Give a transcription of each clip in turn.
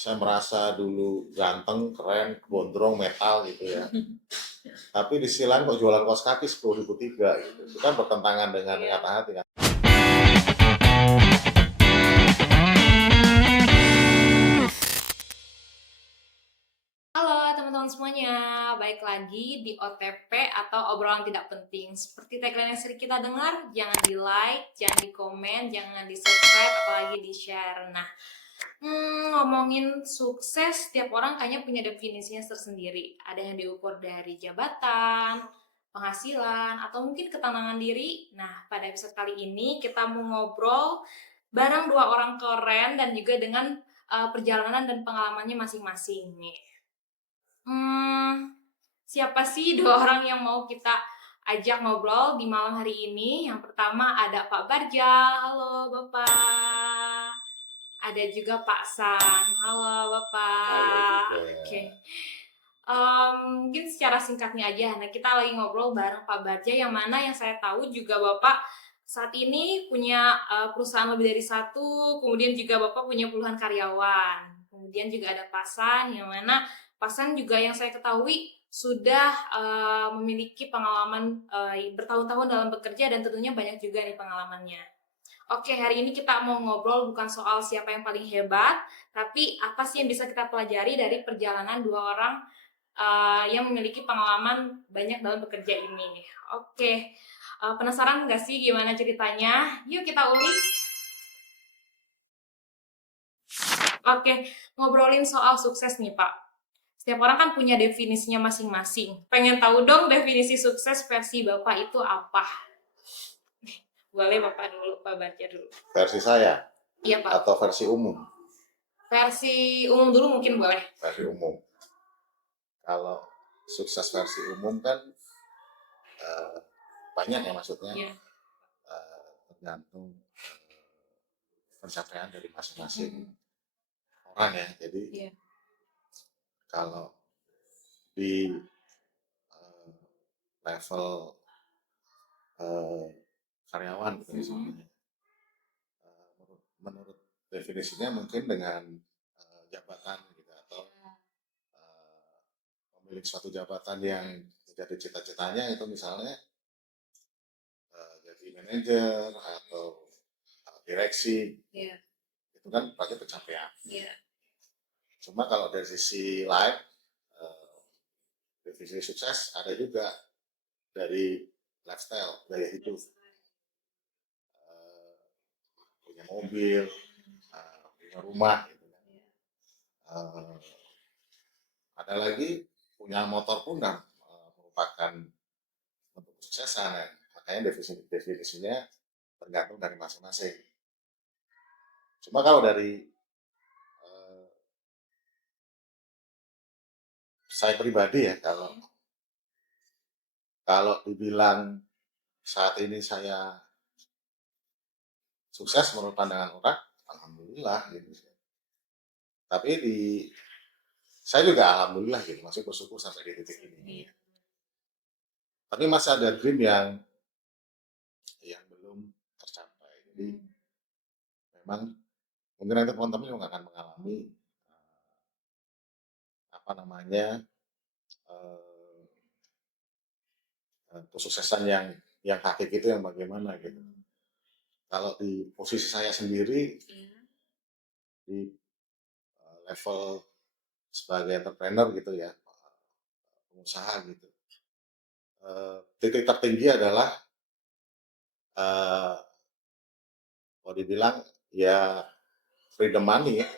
saya merasa dulu ganteng, keren, gondrong, metal gitu ya. Tapi di sisi lain kok jualan kaos kaki 10.003 gitu. Itu kan bertentangan dengan kata hati kan. Halo teman-teman semuanya, balik lagi di OTP atau obrolan tidak penting. Seperti tagline yang sering kita dengar, jangan di like, jangan di komen, jangan di subscribe, apalagi di share. Nah, ngomongin sukses, setiap orang kayaknya punya definisinya tersendiri. Ada yang diukur dari jabatan, penghasilan, atau mungkin ketenangan diri. Nah, pada episode kali ini kita mau ngobrol bareng dua orang keren dan juga dengan perjalanan dan pengalamannya masing-masing nih. Siapa sih dua orang yang mau kita ajak ngobrol di malam hari ini? Yang pertama ada Pak Barja. Halo Bapak. Ada juga Pak San. Halo Bapak. Oke. Mungkin secara singkatnya aja. Nah, kita lagi ngobrol bareng Pak Barja yang mana yang saya tahu juga Bapak saat ini punya perusahaan lebih dari satu, kemudian juga Bapak punya puluhan karyawan. Kemudian juga ada Pak San yang mana Pak San juga yang saya ketahui sudah memiliki pengalaman bertahun-tahun dalam bekerja dan tentunya banyak juga nih pengalamannya. Oke, hari ini kita mau ngobrol bukan soal siapa yang paling hebat, tapi apa sih yang bisa kita pelajari dari perjalanan dua orang yang memiliki pengalaman banyak dalam bekerja ini. Oke, penasaran nggak sih gimana ceritanya? Yuk kita ulik. Oke, ngobrolin soal sukses nih Pak. Setiap orang kan punya definisinya masing-masing. Pengen tahu dong definisi sukses versi Bapak itu apa? Boleh Bapak dulu, Pak baca dulu. Versi saya? Iya Pak. Atau versi umum? Versi umum dulu mungkin boleh. Versi umum. Kalau sukses versi umum kan banyak ya maksudnya. Iya. Tergantung pencapaian dari masing-masing orang ya. Jadi kalau di level karyawan gitu misalnya, menurut definisinya mungkin dengan jabatan gitu atau memiliki suatu jabatan yang menjadi cita-citanya itu misalnya jadi manajer atau direksi, itu kan berarti pencapaian. Cuma kalau dari sisi lain definisi sukses ada juga dari lifestyle, gaya hidup, punya mobil, punya rumah gitu kan. Ada lagi punya motor pun kan merupakan bentuk kesuksesan ya. Makanya definisinya tergantung dari masing-masing. Cuma kalau dari saya pribadi ya, kalau dibilang saat ini saya sukses menurut pandangan orang, alhamdulillah gitu. Tapi saya juga alhamdulillah gitu, masih bersyukur sampai di titik ini. Tapi masih ada dream yang belum tercapai. Jadi memang mungkin nanti teman-teman juga akan mengalami apa namanya kesuksesan yang hakiki itu yang bagaimana gitu. Kalau di posisi saya sendiri di level sebagai entrepreneur gitu ya, pengusaha gitu, titik tertinggi adalah mau dibilang ya freedom money ya,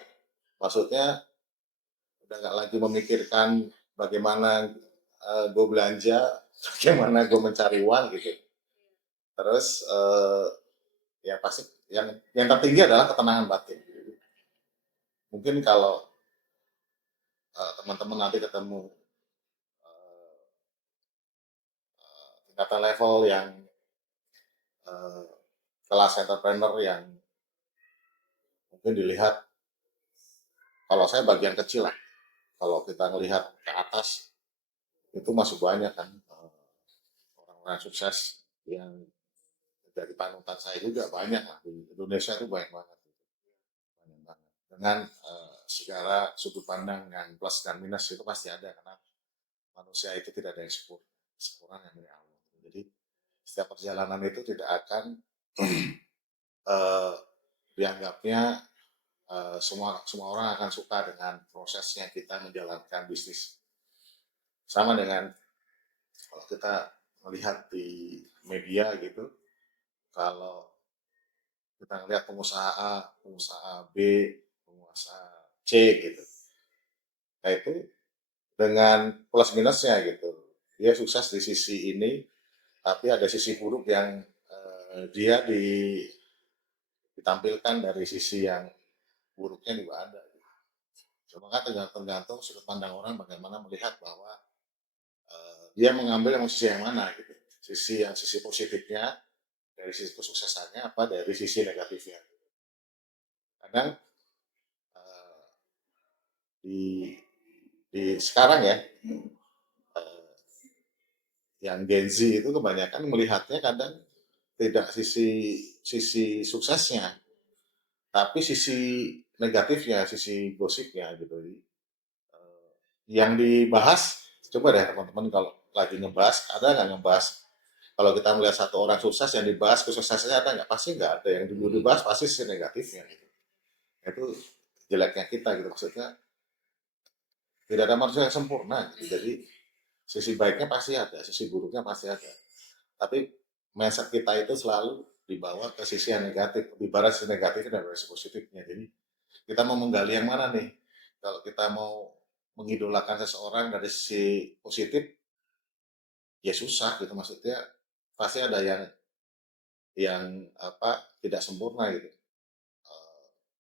maksudnya udah nggak lagi memikirkan bagaimana gue belanja, bagaimana gue mencari uang gitu. Terus ya pasti yang tertinggi adalah ketenangan batin. Mungkin kalau teman-teman nanti ketemu tingkatan level yang kelas entrepreneur yang mungkin dilihat, kalau saya bagian kecil lah, kalau kita melihat ke atas itu masih banyak kan orang-orang sukses yang dari panutan saya juga banyak lah, di Indonesia itu banyak banget dengan segala sudut pandang yang plus dan minus itu pasti ada, karena manusia itu tidak ada yang sempurna, sempurna yang dari Allah. Jadi setiap perjalanan itu tidak akan eh, dianggapnya semua semua orang akan suka dengan prosesnya kita menjalankan bisnis. Sama dengan kalau kita melihat di media gitu, kalau kita melihat pengusaha A, pengusaha B, pengusaha C gitu, nah itu dengan plus minusnya gitu. Dia sukses di sisi ini, tapi ada sisi buruk yang dia ditampilkan dari sisi yang buruknya juga ada. Cuma kan tergantung sudut pandang orang bagaimana melihat bahwa dia mengambil yang sisi yang mana gitu. Sisi positifnya dari sisi kesuksesannya apa dari sisi negatifnya. Kadang eh, di sekarang ya eh, yang Gen Z itu kebanyakan melihatnya kadang tidak sisi sisi suksesnya, tapi sisi negatifnya, sisi gosipnya gitu. Yang dibahas, coba deh teman-teman kalau lagi ngebahas, ada nggak ngebahas kalau kita melihat satu orang sukses yang dibahas kesuksesannya ada nggak? Pasti nggak ada. Yang dulu dibahas pasti sisi negatifnya gitu. Itu jeleknya kita gitu, maksudnya tidak ada manusia yang sempurna gitu. Jadi sisi baiknya pasti ada, sisi buruknya pasti ada. Tapi mindset kita itu selalu dibawa ke sisi yang negatif, ibarat sisi negatifnya dan sisi positifnya. Jadi kita mau menggali yang mana nih? Kalau kita mau mengidolakan seseorang dari sisi positif, ya susah gitu, maksudnya pasti ada yang apa tidak sempurna gitu.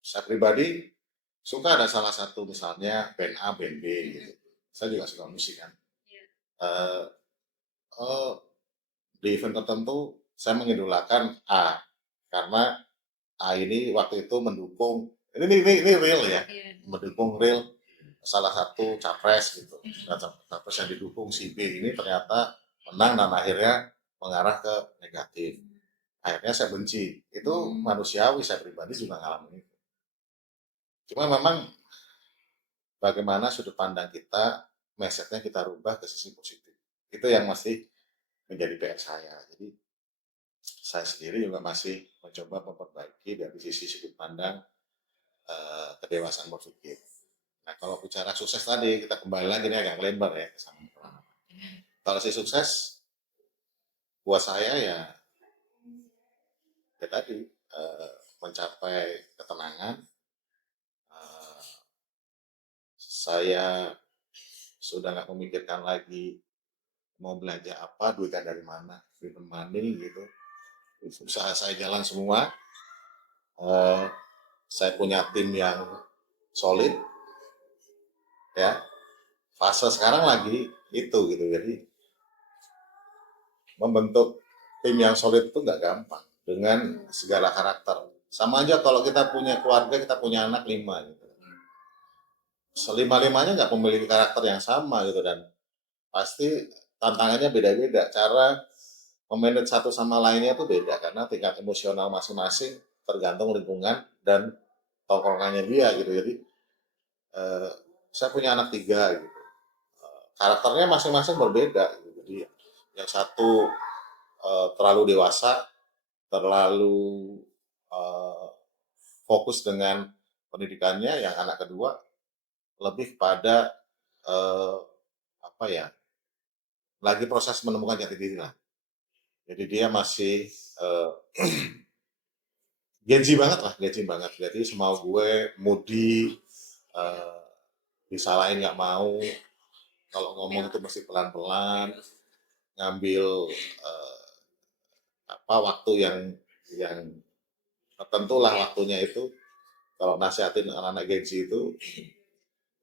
Saya pribadi suka ada salah satu misalnya band A, band B gitu. Saya juga suka musik kan. Uh, uh, di event tertentu saya mengidolakan A karena A ini waktu itu mendukung ini real ya, mendukung real salah satu capres gitu. Nah, capres yang didukung si B ini ternyata menang dan akhirnya mengarah ke negatif. Akhirnya saya benci. Itu manusiawi, saya pribadi juga ngalamin itu. Cuma memang bagaimana sudut pandang kita, mindsetnya kita rubah ke sisi positif. Itu yang masih menjadi PR saya. Jadi saya sendiri juga masih mencoba memperbaiki dari sisi sudut pandang kedewasaan berpikir. Nah kalau bicara sukses tadi, kita kembali lagi nih agak lebar ya. Kalau si sukses, buat saya ya, ya tadi mencapai ketenangan, eh, saya sudah nggak memikirkan lagi mau belanja apa, duitnya dari mana, driven money gitu. Usaha saya jalan semua, eh, saya punya tim yang solid, ya. Fase sekarang lagi itu gitu, jadi membentuk tim yang solid itu nggak gampang dengan segala karakter. Sama aja kalau kita punya keluarga, kita punya anak 5 gitu. Selima-limanya nggak memiliki karakter yang sama gitu, dan pasti tantangannya beda-beda. Cara memanage satu sama lainnya itu beda karena tingkat emosional masing-masing tergantung lingkungan dan tongkrongannya dia gitu. Jadi eh, saya punya anak 3 gitu. Karakternya masing-masing berbeda gitu. Jadi yang satu terlalu dewasa, terlalu eh, fokus dengan pendidikannya, yang anak kedua lebih kepada eh, apa ya, lagi proses menemukan jati diri lah. Jadi dia masih Gen Z banget lah, Gen Z banget. Jadi semau gue, moody, eh, disalahin nggak mau, kalau ngomong itu mesti pelan-pelan, ngambil apa waktu yang tertentu lah waktunya itu. Kalau nasihatin anak-anak Gen Z itu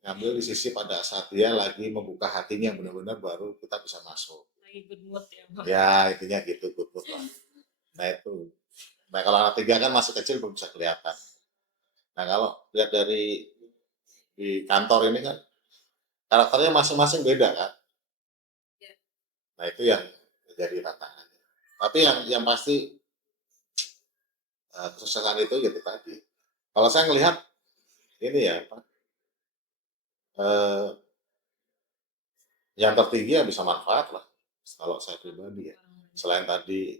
ngambil di sisi pada saat dia lagi membuka hatinya benar-benar, baru kita bisa masuk. Lagi good mood ya. Ya intinya gitu, good mood lah. Nah itu. Nah kalau anak 3 kan masih kecil belum bisa kelihatan. Nah kalau lihat dari di kantor ini kan karakternya masing-masing beda kan. Nah itu yang jadi tantangan. Tapi yang pasti kesuksesan itu gitu tadi. Kalau saya ngelihat ini ya, Pak, eh, yang tertinggi ya bisa manfaat lah kalau saya pribadi ya. Selain tadi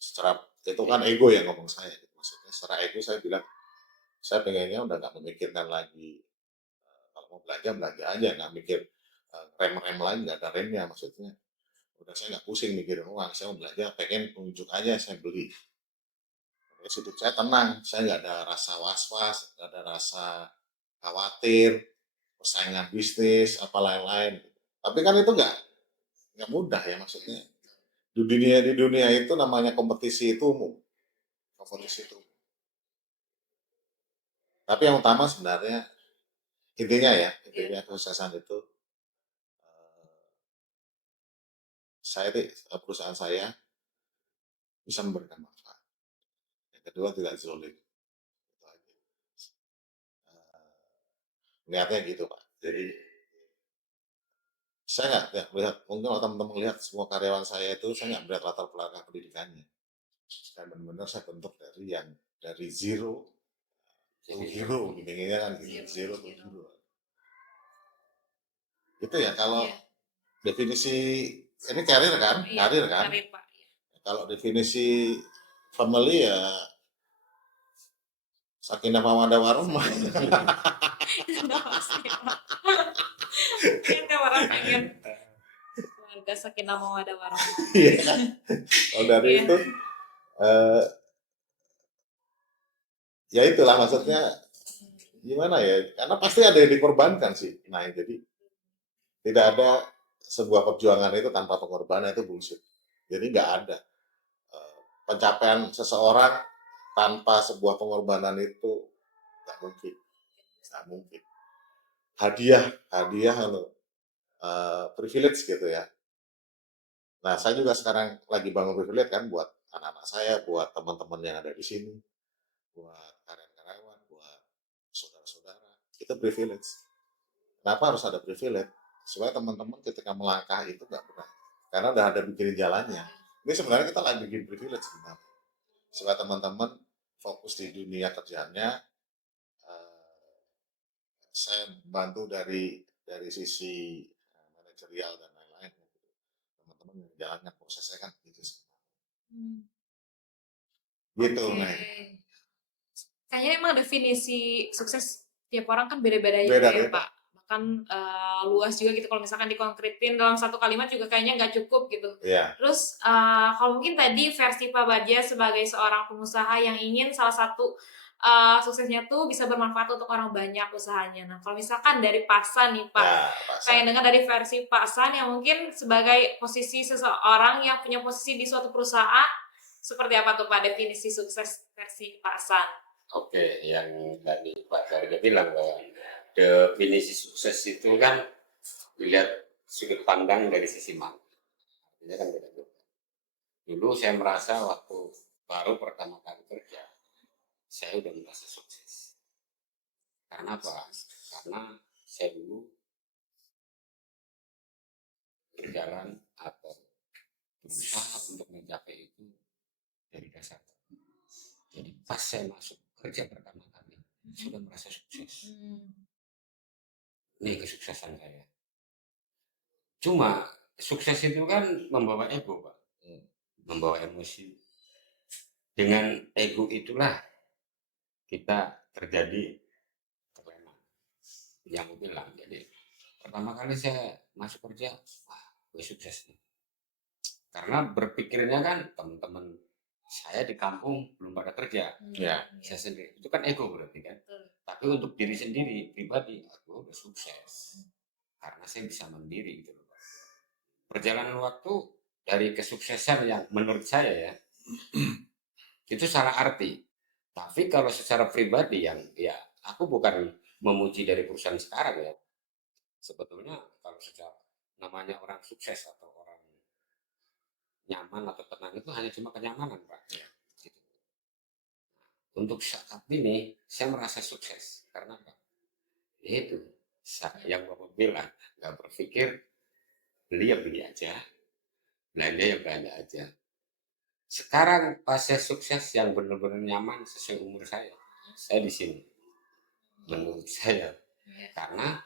secara itu kan ego yang ngomong saya, maksudnya secara ego saya bilang saya pengennya udah nggak memikirkan lagi kalau mau belanja belanja aja, nggak mikir rem-rem lagi, nggak ada remnya, maksudnya udah saya nggak pusing mikirin uang, saya mau belanja pengen unjuk aja saya beli. Terus hidup saya tenang, saya nggak ada rasa was-was, nggak ada rasa khawatir persaingan bisnis apa lain-lain. Tapi kan itu nggak mudah ya, maksudnya di dunia itu namanya kompetisi itu umum, kompetisi itu umum. Tapi yang utama sebenarnya intinya ya, intinya kesuksesan itu saya perusahaan saya bisa memberikan manfaat. Yang kedua tidak zolim. Itu aja. Niatnya gitu Pak. Jadi saya nggak melihat, mungkin kalau teman-teman lihat semua karyawan saya itu saya nggak melihat latar belakang pendidikannya. Dan benar-benar saya bentuk dari zero to hero, intinya kan gitu, zero to hero. Itu ya kalau definisi ini karir kan, karir kan. Karir, Pak. Kalau definisi family ya sakinah mawaddah warahmah. Udah pasti, Pak. Mungkin kan orang pengen keluarga sakinah mawaddah warahmah. Iya kan? Kalau dari Iya. itu ya itulah maksudnya gimana ya? Karena pasti ada yang dikorbankan sih. Nah, jadi tidak ada sebuah perjuangan itu tanpa pengorbanan, itu bullshit. Jadi nggak ada pencapaian seseorang tanpa sebuah pengorbanan itu nggak mungkin, nggak mungkin. Hadiah privilege gitu ya. Nah, saya juga sekarang lagi bangun privilege kan buat anak-anak saya, buat teman-teman yang ada di sini, buat karyawan-karyawan, buat saudara-saudara. Itu privilege. Kenapa harus ada privilege? Supaya teman-teman ketika melangkah itu nggak berat. Karena udah ada bikin jalannya. Ini sebenarnya kita lagi bikin privilege sebenarnya. Supaya teman-teman fokus di dunia kerjanya. Saya bantu dari sisi manajerial dan lain-lain. Teman-teman menjalankan prosesnya kan gitu. Gitu, Nah. Kayaknya emang definisi sukses tiap orang kan beda-beda ya, Beda-beda. Pak. Bahkan luas juga gitu, kalau misalkan dikonkretin dalam satu kalimat juga kayaknya nggak cukup gitu. Iya. Terus kalau mungkin tadi versi Pak Badja sebagai seorang pengusaha yang ingin salah satu suksesnya tuh bisa bermanfaat untuk orang banyak usahanya. Nah, kalau misalkan dari Pak San nih, Pak, Ya, kayak dengar dari versi Pak San yang mungkin sebagai posisi seseorang yang punya posisi di suatu perusahaan, seperti apa tuh Pak definisi sukses versi Pak San? Oke, yang tadi Pak Garga bilang bahwa definisi sukses itu kan dilihat sudut pandang dari sisi mana. Artinya kan beda-beda. Dulu saya merasa waktu baru pertama kali kerja, saya udah merasa sukses. Karena apa? Karena saya dulu berjalan atau berusaha untuk mencapai itu dari dasar. Jadi pas saya masuk kerja pertama kali, sudah merasa sukses. Ini kesuksesan saya. Cuma sukses itu kan membawa ego, Pak. Membawa emosi. Dengan ego itulah kita terjadi kelemahan. Yang aku bilang, jadi pertama kali saya masuk kerja, wah, gue sukses nih. Karena berpikirnya kan teman-teman saya di kampung belum pada kerja. Ya. Saya sendiri. Itu kan ego berarti kan. Tapi untuk diri sendiri, pribadi, aku udah sukses. Karena saya bisa mandiri gitu loh. Perjalanan waktu dari kesuksesan yang menurut saya ya, itu salah arti. Tapi kalau secara pribadi yang ya, aku bukan memuji dari perusahaan sekarang ya. Sebetulnya kalau secara namanya orang sukses atau orang nyaman atau tenang itu hanya cuma kenyamanan, Pak. Ya. Gitu. Untuk saat ini saya merasa sukses karena apa? Itu yang Bapak bilang, nggak berpikir beli ya beli aja, belanja ya belanja aja. Sekarang pas saya sukses yang benar-benar nyaman sesuai umur saya di sini. Menurut saya, karena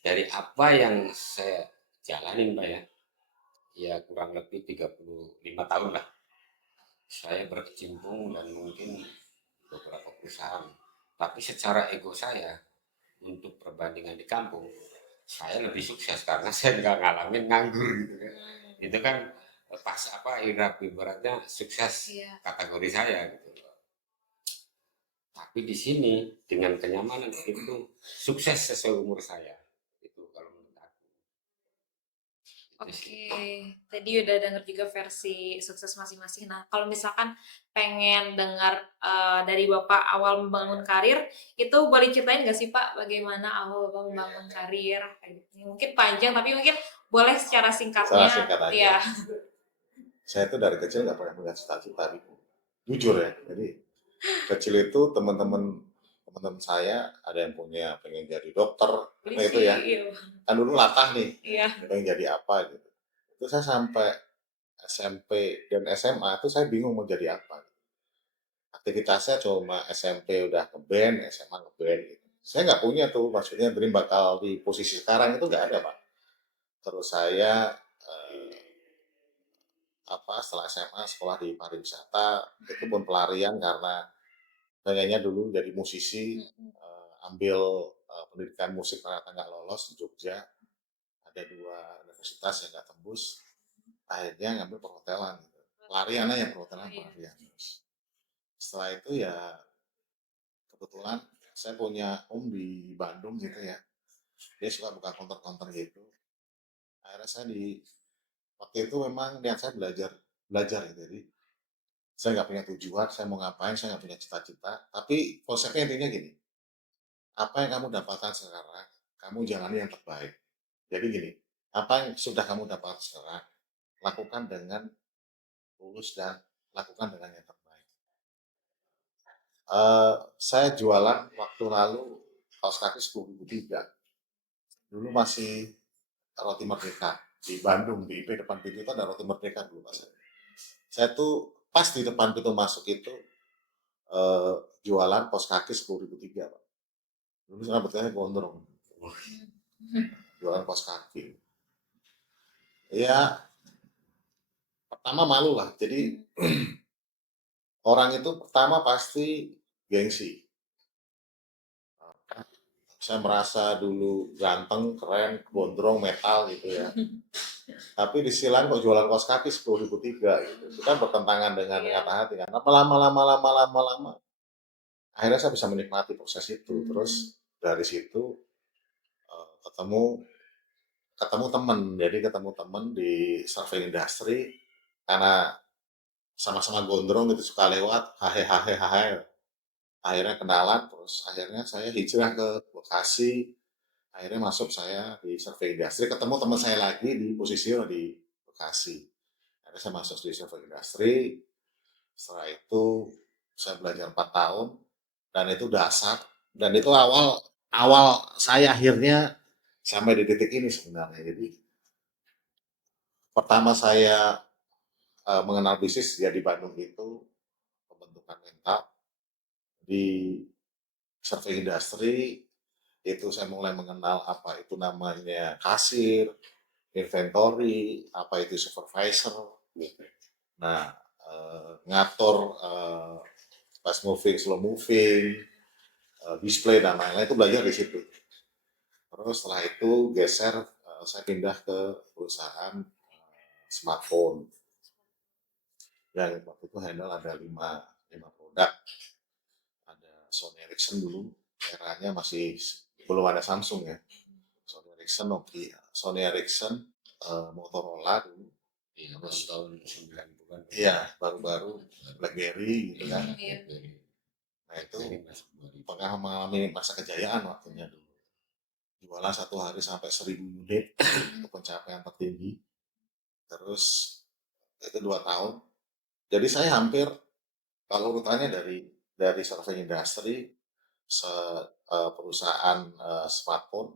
dari apa yang saya jalanin Pak ya kurang lebih 35 tahun lah saya berkecimpung dan mungkin beberapa perusahaan. Tapi secara ego saya untuk perbandingan di kampung, saya lebih sukses karena saya nggak ngalamin nganggur gitu kan. Itu kan pas apa ibaratnya sukses Iya. kategori saya gitu. Tapi di sini dengan kenyamanan itu sukses sesuai umur saya. Itu kalau menurut aku. Itu sih. Oke, tadi udah denger juga versi sukses masing-masing. Nah, kalau misalkan pengen dengar dari Bapak awal membangun karir, itu boleh ceritain nggak sih Pak, bagaimana awal Bapak membangun karir? Kayak gitu. Mungkin panjang, tapi mungkin boleh secara Salah singkatnya. singkat aja. Iya. Saya itu dari kecil nggak pernah punya cita-cita gitu. Jujur ya. Jadi kecil itu teman-teman saya ada yang punya pengen jadi dokter, kayak itu Polisi, ya. iya. Kan dulu latah nih, Iya. pengen jadi apa gitu. Itu saya sampai SMP dan SMA itu saya bingung mau jadi apa. Aktivitasnya cuma SMP udah ngeband, SMA ngeband gitu. Saya nggak punya tuh, maksudnya dream bakal di posisi sekarang itu nggak ada Pak. Terus saya setelah SMA sekolah di pariwisata itu pun pelarian karena pengennya dulu jadi musisi, ambil pendidikan musik ternyata nggak lolos di Jogja, ada 2 universitas yang nggak tembus, akhirnya ngambil perhotelan gitu. Pelarian aja perhotelan pelarian. Setelah itu ya kebetulan saya punya om di Bandung gitu ya, dia suka buka konter-konter gitu. Akhirnya saya di waktu itu memang niat saya belajar belajar gitu. Jadi saya nggak punya tujuan, saya mau ngapain, saya nggak punya cita-cita. Tapi konsepnya intinya gini, apa yang kamu dapatkan sekarang, kamu jalani yang terbaik. Jadi gini, apa yang sudah kamu dapat sekarang, lakukan dengan tulus dan lakukan dengan yang terbaik. Saya jualan waktu lalu kaos kaki 10.003. Dulu masih roti merdeka di Bandung, di IP depan pintu itu ada roti merdeka dulu Mas. Saya tuh pas di depan pintu masuk itu eh, jualan kaos kaki 10.003 Pak. Dulu saya betulnya gondrong, jualan kaos kaki. Ya pertama malu lah. Jadi orang itu pertama pasti gengsi. Saya merasa dulu ganteng, keren, gondrong, metal gitu ya. Tapi di sisi lain kok jualan kaos kaki 10.003 gitu. Itu kan bertentangan dengan kata hati kan. Lama-lama akhirnya saya bisa menikmati proses itu. Terus dari situ ketemu ketemu temen. Jadi ketemu temen di survey industry karena sama-sama gondrong gitu suka lewat hahe hahe hahe, akhirnya kenalan, terus akhirnya saya hijrah ke Bekasi, akhirnya masuk saya di survei industri, ketemu teman saya lagi di posisi di Bekasi, akhirnya saya masuk di survei industri. Setelah itu saya belajar 4 tahun dan itu dasar, dan itu awal awal saya akhirnya sampai di titik ini sebenarnya. Jadi pertama saya mengenal bisnis ya di Bandung itu pembentukan mental di survei industri. Itu saya mulai mengenal apa itu namanya kasir, inventory, apa itu supervisor gitu. Nah, ngatur fast moving, slow moving, display dan lain-lain itu belajar di situ. Terus setelah itu geser, saya pindah ke perusahaan smartphone yang waktu itu handle ada lima produk. Ada Sony Ericsson dulu, eranya masih belum ada Samsung ya. Sony Ericsson, Nokia, Sony Ericsson, Motorola dulu. Iya, tahun 90-an. Iya, baru-baru BlackBerry gitu kan. Nah itu pernah mengalami masa kejayaan waktunya dulu. Jualan satu hari sampai 1.000 unit, itu pencapaian tertinggi. Terus itu 2 tahun. Jadi saya hampir kalau urutannya dari survei industri, perusahaan smartphone,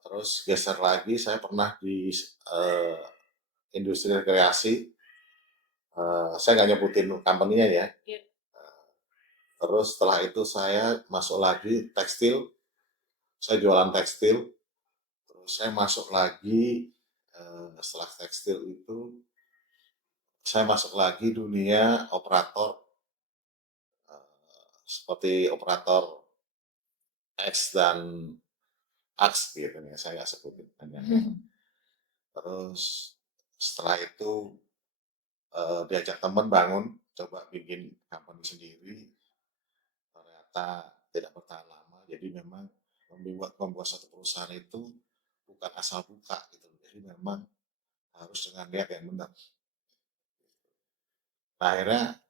terus geser lagi saya pernah di uh, industri rekreasi, saya nggak nyebutin company-nya ya. Terus setelah itu saya masuk lagi tekstil, saya jualan tekstil, terus saya masuk lagi setelah tekstil itu saya masuk lagi dunia operator seperti operator X dan Aks gitu ya, saya sebutin namanya. Terus setelah itu diajak teman bangun, coba bikin company sendiri, ternyata tidak bertahan lama. Jadi memang membuat satu perusahaan itu bukan asal buka gitu. Jadi memang harus dengan niat yang benar. Nah, akhirnya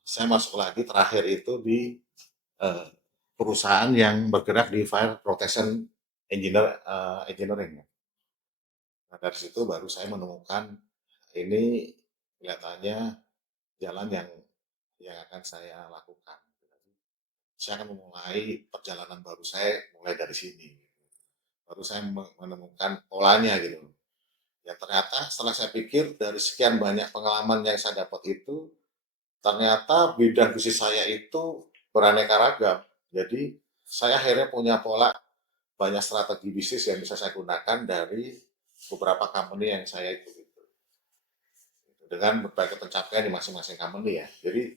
saya masuk lagi terakhir itu di eh, perusahaan yang bergerak di fire protection engineering. Nah, dari situ baru saya menemukan ini kelihatannya jalan yang akan saya lakukan. Saya akan memulai perjalanan baru saya mulai dari sini. Baru saya menemukan polanya gitu. Ya ternyata setelah saya pikir dari sekian banyak pengalaman yang saya dapat itu, ternyata bidang bisnis saya itu beraneka ragam. Jadi saya akhirnya punya pola banyak strategi bisnis yang bisa saya gunakan dari beberapa company yang saya ikuti dengan berbagai pencapaian di masing-masing company ya. Jadi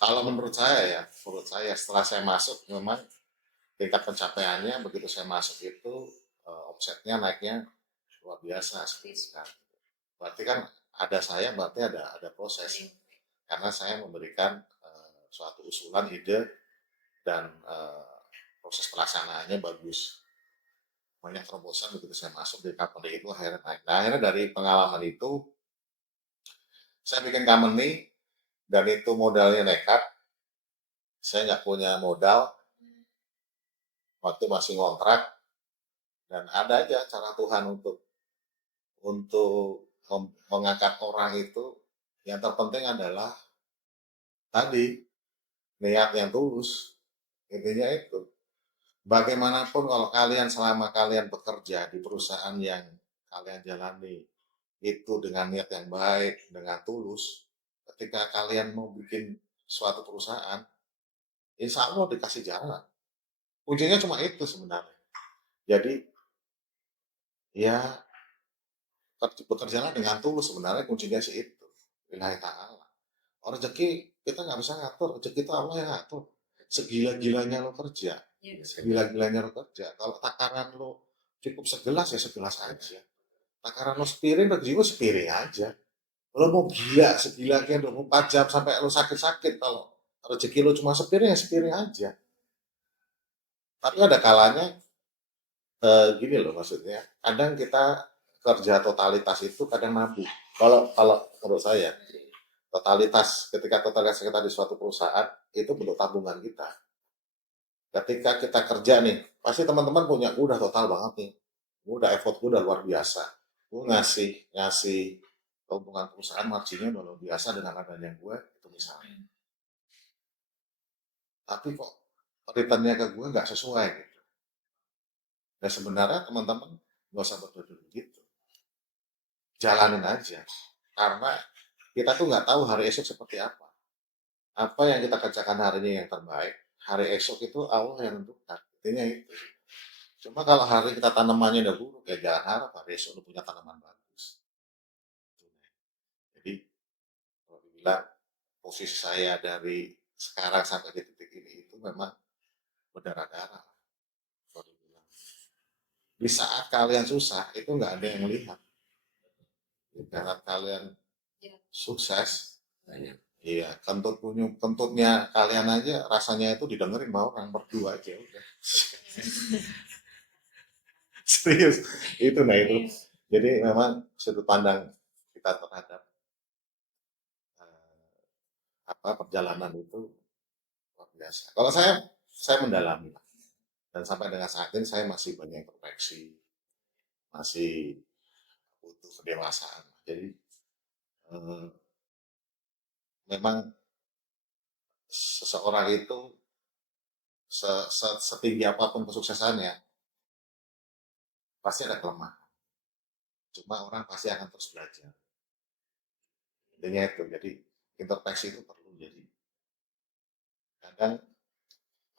kalau menurut saya setelah saya masuk memang tingkat pencapaiannya begitu saya masuk itu omsetnya naiknya luar biasa seperti sekarang. Berarti kan ada saya berarti ada proses karena saya memberikan suatu usulan ide dan proses pelaksanaannya bagus. Banyak terobosan begitu saya masuk di company itu akhirnya naik. Nah, akhirnya dari pengalaman itu saya bikin company dan itu modalnya nekat. Saya nggak punya modal waktu masih ngontrak dan ada aja cara Tuhan untuk mengangkat orang itu. Yang terpenting adalah tadi niat yang tulus. Intinya itu. Bagaimanapun kalau kalian selama kalian bekerja di perusahaan yang kalian jalani itu dengan niat yang baik, dengan tulus, ketika kalian mau bikin suatu perusahaan, insya Allah dikasih jalan. Kuncinya cuma itu sebenarnya. Jadi ya bekerjalah dengan tulus sebenarnya kuncinya sih itu. Lillahi ta'ala. Oh, rezeki kita nggak bisa ngatur, rezeki itu Allah yang ngatur. Segila-gilanya lo kerja, segila-gilanya lo kerja. Kalau takaran lo cukup segelas ya segelas aja. Takaran lo sepiring, rezeki lo sepiring aja. Lo mau gila segila-gilanya 24 jam sampai lo sakit-sakit kalau rezeki lo cuma sepiring ya sepiring aja. Tapi ada kalanya gini loh maksudnya. Kadang kita kerja totalitas itu kadang nabu. Kalau menurut saya totalitas kita di suatu perusahaan itu bentuk tabungan kita. Ketika kita kerja nih, pasti teman-teman punya, udah total banget nih, udah effort udah luar biasa, gue ngasih ngasih keuntungan perusahaan marginnya udah luar biasa dengan adanya gue itu misalnya. Tapi kok returnnya ke gue nggak sesuai gitu. Dan sebenarnya teman-teman nggak usah berdua gitu, jalanin aja. Karena kita tuh nggak tahu hari esok seperti apa. Apa yang kita kerjakan hari ini yang terbaik, hari esok itu Allah yang menentukan. Intinya itu. Cuma kalau hari kita tanamannya udah buruk, ya jangan harap hari esok lu punya tanaman bagus. Jadi, kalau dibilang posisi saya dari sekarang sampai di titik ini itu memang berdarah-darah. Kalau dibilang. Di saat kalian susah, itu nggak ada yang melihat. Di saat kalian sukses, iya, kentutnya kalian aja rasanya itu didengerin mau orang berdua aja udah. Serius, itu nah itu. Jadi memang sudut pandang kita terhadap perjalanan itu luar biasa. Kalau saya mendalami dan sampai dengan saat ini saya masih banyak introspeksi, masih butuh kedewasaan. Jadi eh, memang seseorang itu setinggi apapun kesuksesannya pasti ada kelemahan. Cuma orang pasti akan terus belajar. Intinya itu. Jadi introspeksi itu perlu. Jadi kadang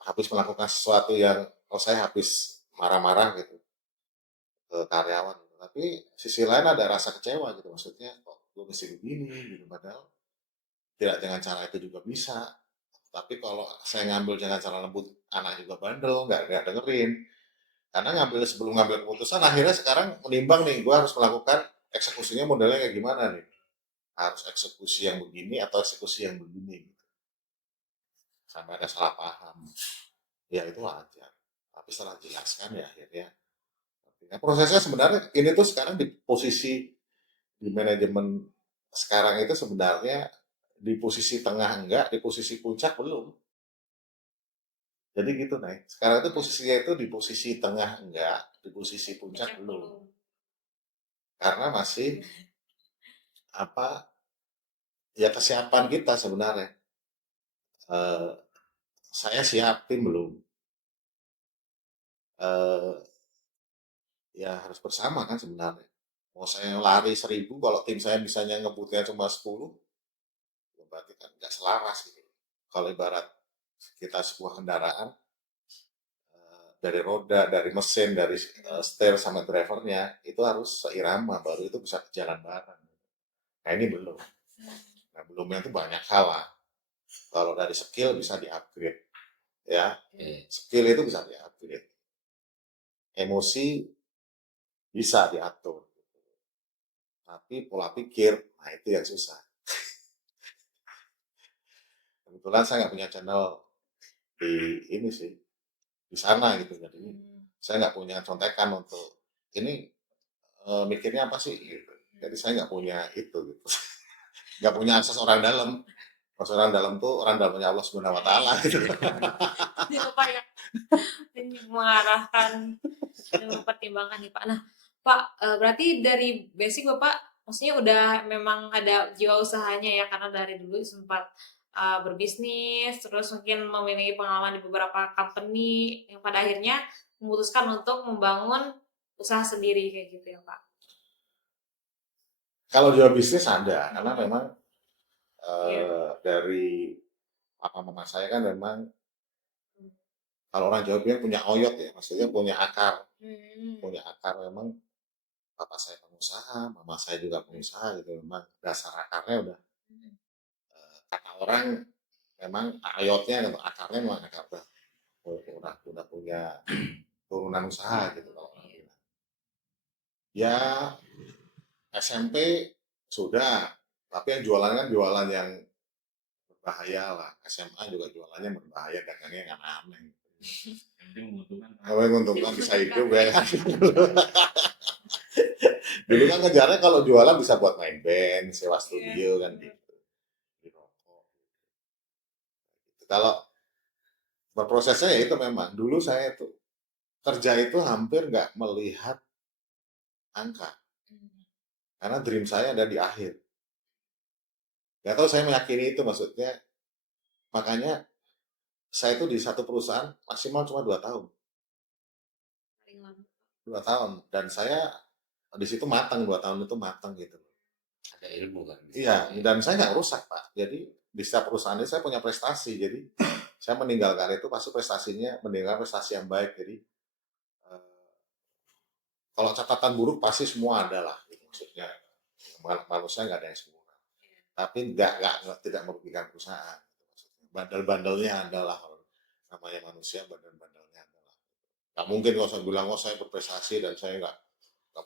habis melakukan sesuatu yang oh saya habis marah-marah gitu ke karyawan. Tapi sisi lain ada rasa kecewa gitu, maksudnya kok gue mesti begini gitu, padahal tidak dengan cara itu juga bisa. Tapi kalau saya ngambil dengan cara lembut, anak juga bandel, nggak dengerin. Karena sebelum ngambil keputusan, akhirnya sekarang menimbang nih, gue harus melakukan eksekusinya modelnya kayak gimana nih. Harus eksekusi yang begini atau eksekusi yang begini. Gitu. Sampai ada salah paham. Ya itu wajar. Tapi setelah jelaskan ya akhirnya. Nah, prosesnya sebenarnya ini tuh sekarang di posisi di manajemen sekarang itu sebenarnya di posisi tengah enggak, di posisi puncak belum. Jadi gitu nih. Sekarang itu posisinya itu di posisi tengah enggak, di posisi puncak belum. Karena masih apa ya kesiapan kita sebenarnya. Eh, saya siap, tim belum. Eh, ya harus bersama kan sebenarnya. Mau saya lari 1.000, kalau tim saya misalnya ngebutnya cuma 10, ya berarti kan nggak selaras gitu. Kalau ibarat kita sebuah kendaraan, dari roda, dari mesin, dari setir sama drivernya, itu harus seirama, baru itu bisa jalan bareng. Nah ini belum. Nah belumnya itu banyak hal lah. Kalau dari skill bisa di-upgrade. Ya, skill itu bisa di-upgrade. Emosi bisa diatur. Tapi pola pikir, nah itu yang susah. Kebetulan saya nggak punya channel di ini sih, di sana gitu. Jadi saya nggak punya contekan untuk ini mikirnya apa sih gitu. Jadi saya nggak punya itu gitu. Nggak punya akses orang dalam. Akses orang dalam tuh orang dalamnya Allah Subhanahu Wa Taala gitu. Apa ya? Ini mengarahkan dan mempertimbangkan nih Pak. Nah, Pak, berarti dari basic Bapak, maksudnya udah memang ada jiwa usahanya ya, karena dari dulu sempat berbisnis, terus mungkin memiliki pengalaman di beberapa company yang pada akhirnya memutuskan untuk membangun usaha sendiri kayak gitu ya Pak. Kalau jual bisnis ada, karena memang Iya. dari papa mama saya kan memang kalau orang Jawa bilang punya oyot ya, maksudnya punya akar, punya akar memang papa saya pengusaha, mama saya juga pengusaha gitu, memang dasar akarnya udah kata orang memang oyotnya atau akarnya memang akar udah punya turunan usaha gitu kalau orang bilang. Ya SMP sudah, tapi yang jualan kan jualan yang berbahaya lah. SMA juga jualannya berbahaya, dagangnya yang aneh-aneh. Kalau yang menguntungkan bisa hidup ya kan. Dulu kan kejarnya kalau jualan bisa buat main band, sewa studio kan gitu. Di rokok. Kalau berprosesnya ya itu memang dulu saya tuh kerja itu hampir nggak melihat angka karena dream saya ada di akhir. Gak tahu saya meyakini itu maksudnya. Makanya saya itu di satu perusahaan maksimal cuma 2 tahun. 2 tahun dan saya di situ matang 2 tahun itu matang gitu. Ada ilmu kan. Iya, dan saya nggak rusak Pak. Jadi di setiap perusahaan ini saya punya prestasi. Jadi saya meninggalkan itu pasti prestasinya meninggalkan prestasi yang baik. Jadi kalau catatan buruk pasti semua ada lah. Gitu. Maksudnya manusia nggak ada yang sempurna. Tapi nggak tidak merugikan perusahaan. Bandel-bandelnya adalah namanya manusia bandel-bandelnya adalah. Nggak mungkin kalau saya bilang oh saya berprestasi dan saya nggak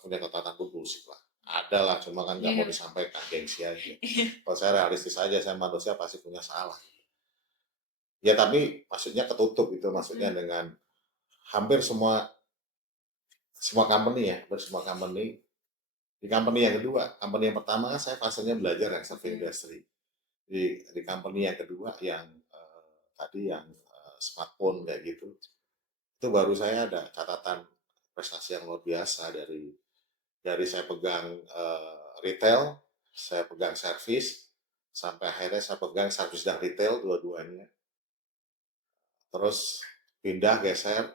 punya catatan buruk sih lah. Ada lah, cuma kan nggak mau disampaikan gengsi aja. Kalau saya realistis aja, saya manusia pasti punya salah. Ya tapi maksudnya ketutup itu maksudnya dengan hampir semua company ya, hampir semua company. Di company yang kedua, company yang pertama kan saya fasenya belajar yang survey industry. Di company yang kedua yang tadi yang smartphone kayak gitu, itu baru saya ada catatan prestasi yang luar biasa dari saya pegang retail, saya pegang service, sampai akhirnya saya pegang service dan retail dua-duanya. Terus pindah, geser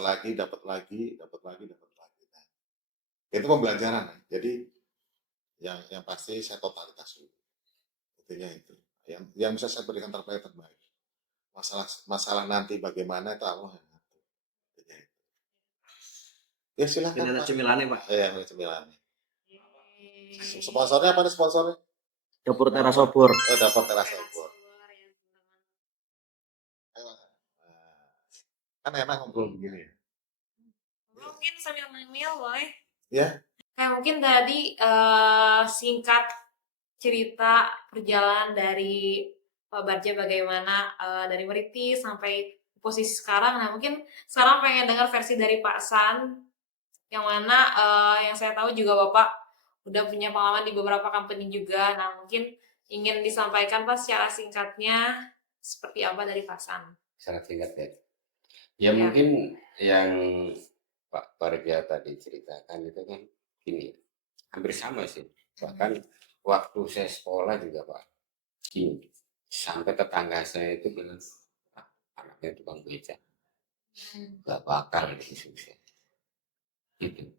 lagi, dapat lagi, dapat lagi, dapat lagi. Nah, itu pembelajaran. Jadi yang pasti saya totalitas dulu. Intinya itu. Yang bisa saya berikan terbaik. Masalah nanti bagaimana itu Allah yang ngatur. Ya silakan Ini ada Pak. cemilannya Pak. Iya, ini cemilannya. Sponsornya apa nih sponsornya? Dapur teras obor. Oh, dapat terasa obor. Kan enak ngobrol begini ya. Mungkin sambil ngemil boleh? Ya. Kayak mungkin tadi singkat cerita perjalanan dari Pak Barja bagaimana dari merintis sampai posisi sekarang. Nah mungkin sekarang pengen dengar versi dari Pak San, yang mana yang saya tahu juga Bapak udah punya pengalaman di beberapa company juga. Nah mungkin ingin disampaikan Pak secara singkatnya seperti apa dari Pak San. Sangat singkat ya. Ya Ya. mungkin yang Pak Barja tadi ceritakan itu kan gini, hampir sama sih. Bahkan waktu saya sekolah juga Pak, gini, sampai tetangga saya itu bilang, "Ah, anaknya tukang beca, gak bakal jadi sukses." Itu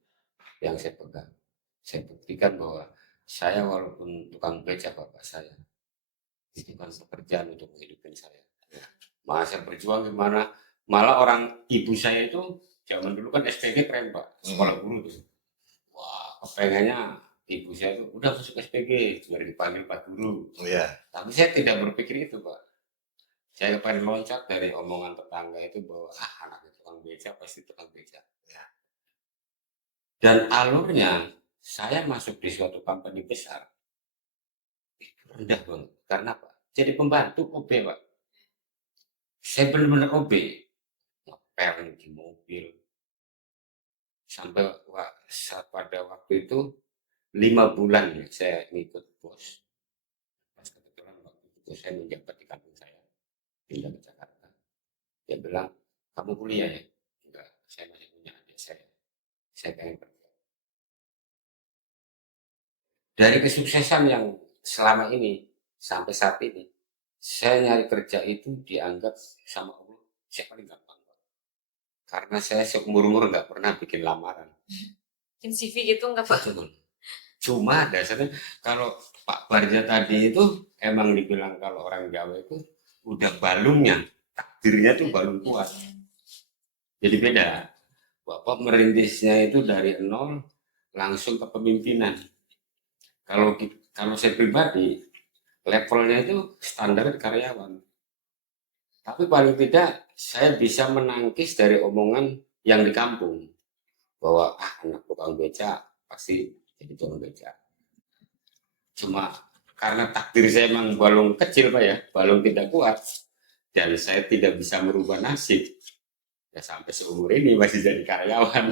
yang saya pegang. Saya buktikan bahwa saya walaupun tukang beca bapak saya, itu kan pekerjaan untuk menghidupkan saya. Malah saya berjuang gimana, malah orang ibu saya itu zaman dulu kan SPG keren Pak, sekolah guru tuh. Wah, kepengennya ibu saya itu udah masuk SPG, biar dipanggil Pak Guru. Iya. Tapi saya tidak berpikir itu Pak. Saya pengen loncat dari omongan tetangga itu bahwa anaknya tukang beca pasti tukang beca. Ya. Dan alurnya saya masuk di suatu company besar itu rendah banget. Karena apa? Jadi pembantu OB Pak. Saya benar-benar OB. Ngepel di mobil. Sampai pada waktu itu 5 bulan ya saya ngikut bos. Pas kebetulan waktu itu saya menjabat di kampung saya, pindah ke Jakarta. Dia bilang, kamu kuliah ya? Enggak, saya masih punya adik saya. Saya pengen kerja. Dari kesuksesan yang selama ini sampai saat ini, saya nyari kerja itu dianggap sama Allah saya paling gampang. Karena saya seumur-umur nggak pernah bikin lamaran. Bikin CV gitu nggak Pak? Betul. Cuma dasarnya kalau Pak Barja tadi itu emang dibilang kalau orang Jawa itu udah balungnya, takdirnya tuh balung kuat. Jadi beda. Bapak merintisnya itu dari nol langsung ke pemimpinan. Kalau saya pribadi levelnya itu standar karyawan. Tapi paling tidak saya bisa menangkis dari omongan yang di kampung bahwa anak tukang beca pasti jadi tukang beca. Cuma karena takdir saya memang balung kecil Pak ya, balung tidak kuat dan saya tidak bisa merubah nasib. Ya sampai seumur ini masih jadi karyawan.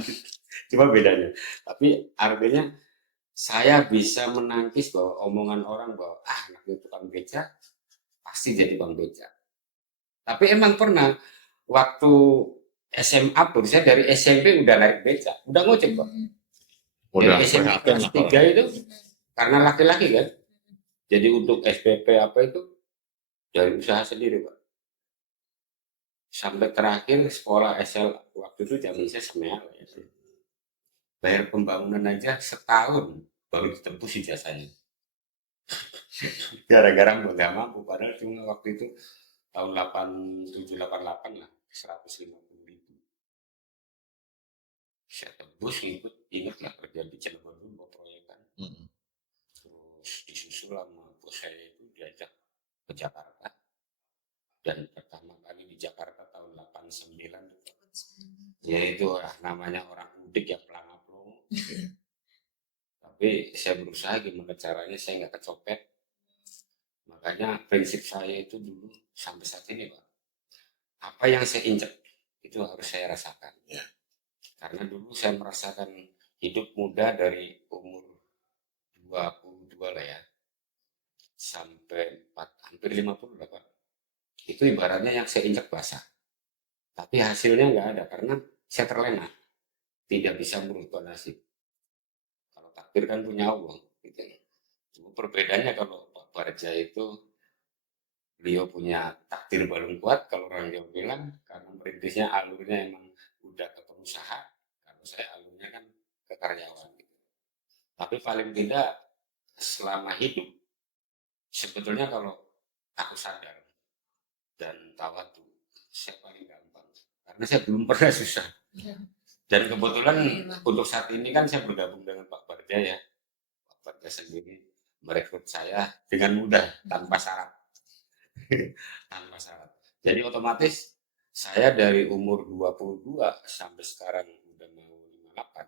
Cuma bedanya. Tapi artinya saya bisa menangkis bahwa omongan orang bahwa anak itu tukang beca pasti jadi tukang beca. Tapi emang pernah waktu SMA pun saya dari SMP udah naik beca, udah ngojek Pak. Dari SMP kelas 3 itu karena laki-laki kan. Jadi untuk SPP apa itu dari usaha sendiri Pak. Sampai terakhir sekolah SL waktu itu jam saya semeal ya. Bayar pembangunan aja setahun baru ditembus ijazahnya. Gara-gara nggak mampu padahal cuma waktu itu tahun 87-88 lah 150.000. Saya tembus ingat lah kerja di Cirebon dulu proyekan. Terus disusul sama bos saya itu diajak ke Jakarta. Dan pertama kali di Jakarta tahun 89 ya itu namanya orang mudik ya pelang-pelong. Tapi saya berusaha gimana caranya saya nggak kecopet. Makanya prinsip saya itu dulu sampai saat ini Pak, apa yang saya injak itu harus saya rasakan ya. Karena dulu saya merasakan hidup muda dari umur 22 lah ya sampai hampir 50 lah Pak. Itu ibaratnya yang saya injak basah. Tapi hasilnya nggak ada karena saya terlena. Tidak bisa merubah nasib. Kalau takdir kan punya Allah. Gitu. Cuma perbedaannya kalau Pak Barja itu beliau punya takdir balung kuat. Kalau orang Jawa bilang karena merintisnya alurnya emang udah ke pengusaha. Kalau saya alurnya kan ke karyawan. Gitu. Tapi paling tidak selama hidup sebetulnya kalau aku sadar dan tawadu saya paling gampang karena saya belum pernah susah. Dan kebetulan Alhamdulillah. untuk saat ini kan saya bergabung dengan Pak Barja ya. Pak Barja sendiri merekrut saya dengan mudah tanpa syarat. Tanpa syarat. Jadi otomatis saya dari umur 22 sampai sekarang udah mau 58,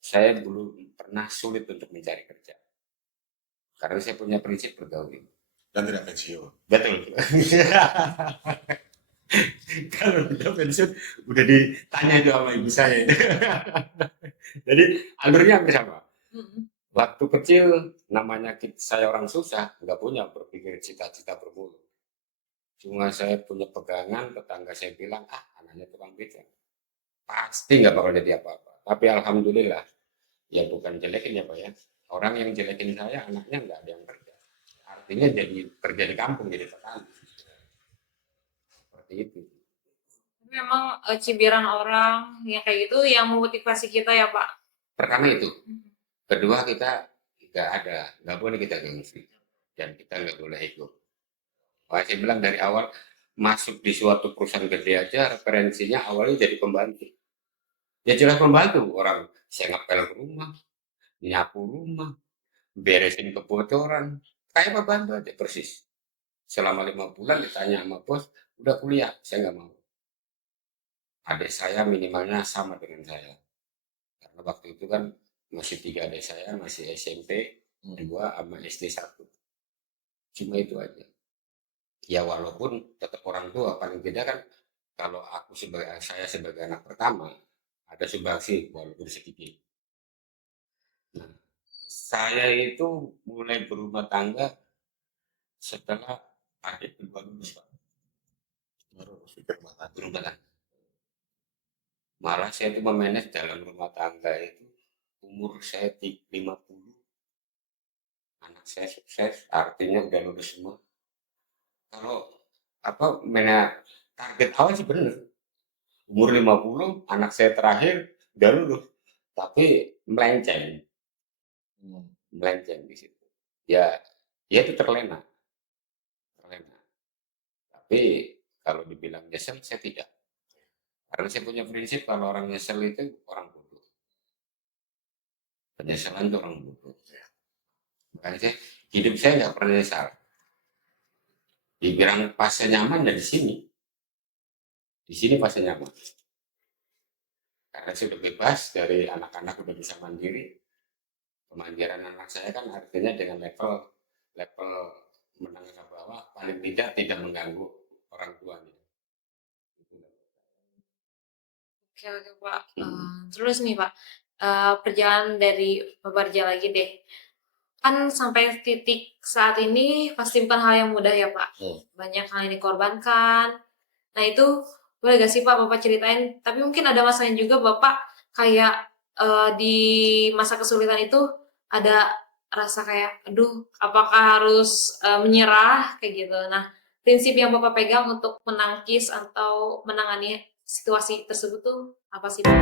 saya belum pernah sulit untuk mencari kerja. Karena saya punya prinsip bergaul. Dan tidak pensiun. Betul. Kalau udah pensiun, udah ditanya itu sama ibu saya. Jadi alurnya hampir sama. Waktu kecil, namanya saya orang susah, nggak punya berpikir cita-cita bermulu. Cuma saya punya pegangan, tetangga saya bilang, anaknya tukang beca. Pasti nggak bakal jadi apa-apa. Tapi alhamdulillah, ya bukan jelekin ya Pak ya. Orang yang jelekin saya, anaknya nggak ada yang kerja. Artinya jadi kerja di kampung, jadi petani. Seperti itu. Memang cibiran orang yang kayak gitu yang memotivasi kita ya Pak. Pertama itu. Kedua kita nggak boleh kita gengsi. Dan kita nggak boleh ego. Wah, saya bilang dari awal, masuk di suatu perusahaan gede aja, referensinya awalnya jadi pembantu. Ya jelas pembantu, orang saya ngepel rumah, nyapu rumah, beresin kebocoran, kayak pembantu aja persis. Selama 5 bulan ditanya sama bos, udah kuliah, saya nggak mau. Adik saya minimalnya sama dengan saya. Karena waktu itu kan masih 3 adik saya, masih SMP, 2 sama SD 1. Cuma itu aja. Ya walaupun tetap orang tua, paling tidak kan kalau saya sebagai anak pertama, ada sumbangsi walaupun sedikit. Nah, saya itu mulai berumah tangga setelah adik kedua lulus, Pak. Baru berpikir matang. Berumah tangga. Malah saya itu memanage dalam rumah tangga itu umur saya 50, anak saya sukses, artinya udah lulus semua. Kalau target awal sih bener. Umur 50, anak saya terakhir udah lulus, tapi melenceng di situ. Ya itu terlena. Tapi kalau dibilang nyesel, saya tidak. Karena saya punya prinsip kalau orang nyesel itu orang bodoh. Penyesalan itu orang bodoh. Makanya hidup saya nggak pernah nyesal. Dibilang fase nyaman ya di sini. Di sini fase nyaman. Karena saya udah bebas dari anak-anak udah bisa mandiri. Kemandirian anak saya kan artinya dengan level menengah ke bawah paling tidak mengganggu orang tuanya. Oke Pak. Terus nih Pak, perjalanan dari Pak Barja lagi deh. Kan sampai titik saat ini pasti bukan hal yang mudah ya Pak. Banyak hal yang dikorbankan. Nah itu boleh gak sih Pak Bapak ceritain? Tapi mungkin ada masanya juga Bapak kayak di masa kesulitan itu ada rasa kayak, aduh apakah harus menyerah kayak gitu. Nah prinsip yang Bapak pegang untuk menangkis atau menangani situasi tersebut tuh apa sih Pak?